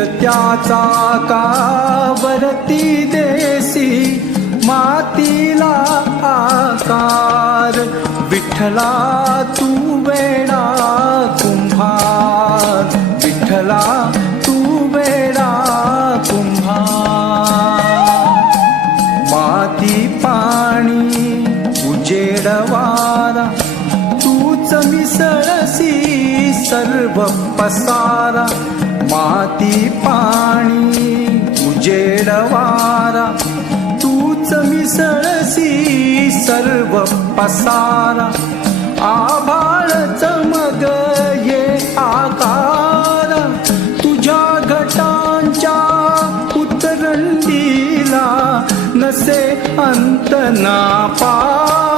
त्याचा कावरती देसी मातीला आकार. विठ्ठला तू वेडा कुंभार. विठ्ठला तू वेडा कुंभार. माती पाणी उजेडवारा तूच मिसळसी सर्व पसारा. माती पाणी उजेड तूच मिसळसी सर्व पसारा. आभाळ चमग ये आकार तुझ्या घटांच्या उतरंडीला नसे अंत ना पार